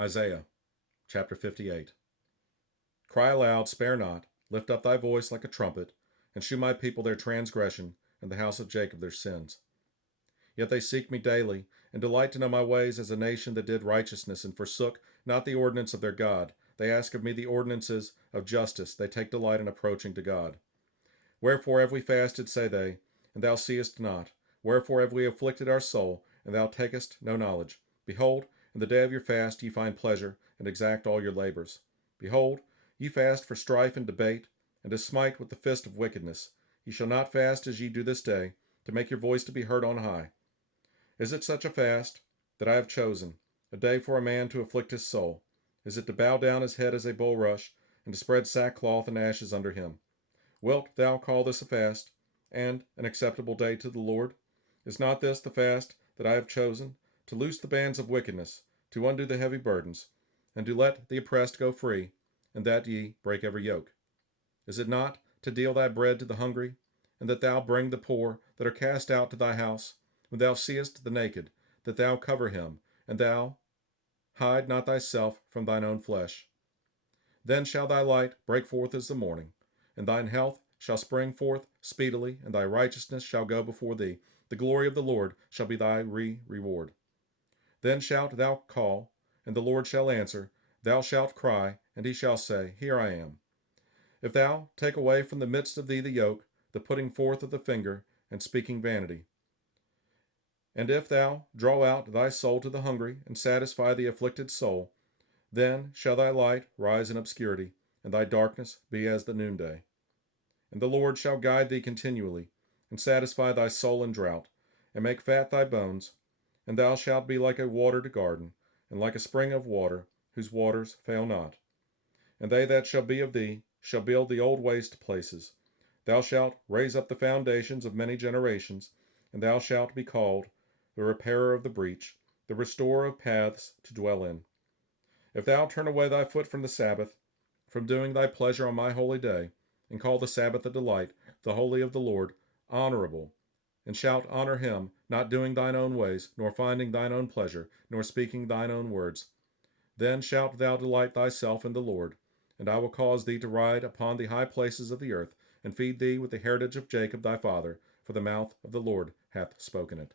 Isaiah chapter 58. Cry aloud, spare not, lift up thy voice like a trumpet, and shew my people their transgression, and the house of Jacob their sins. Yet they seek me daily, and delight to know my ways as a nation that did righteousness, and forsook not the ordinance of their God. They ask of me the ordinances of justice, they take delight in approaching to God. Wherefore have we fasted, say they, and thou seest not? Wherefore have we afflicted our soul, and thou takest no knowledge? Behold, in the day of your fast ye find pleasure, and exact all your labors. Behold, ye fast for strife and debate, and to smite with the fist of wickedness. Ye shall not fast as ye do this day, to make your voice to be heard on high. Is it such a fast that I have chosen, a day for a man to afflict his soul? Is it to bow down his head as a bulrush, and to spread sackcloth and ashes under him? Wilt thou call this a fast, and an acceptable day to the Lord? Is not this the fast that I have chosen, to loose the bands of wickedness, to undo the heavy burdens, and to let the oppressed go free, and that ye break every yoke? Is it not to deal thy bread to the hungry, and that thou bring the poor that are cast out to thy house, when thou seest the naked, that thou cover him, and thou hide not thyself from thine own flesh? Then shall thy light break forth as the morning, and thine health shall spring forth speedily, and thy righteousness shall go before thee. The glory of the Lord shall be thy reward. Then shalt thou call, and the Lord shall answer. Thou shalt cry, and he shall say, Here I am. If thou take away from the midst of thee the yoke, the putting forth of the finger, and speaking vanity, and if thou draw out thy soul to the hungry, and satisfy the afflicted soul, then shall thy light rise in obscurity, and thy darkness be as the noonday. And the Lord shall guide thee continually, and satisfy thy soul in drought, and make fat thy bones, and thou shalt be like a watered garden, and like a spring of water, whose waters fail not. And they that shall be of thee shall build the old waste places. Thou shalt raise up the foundations of many generations, and thou shalt be called the repairer of the breach, the restorer of paths to dwell in. If thou turn away thy foot from the Sabbath, from doing thy pleasure on my holy day, and call the Sabbath a delight, the holy of the Lord, honorable, and shalt honor him, not doing thine own ways, nor finding thine own pleasure, nor speaking thine own words, then shalt thou delight thyself in the Lord, and I will cause thee to ride upon the high places of the earth, and feed thee with the heritage of Jacob thy father, for the mouth of the Lord hath spoken it.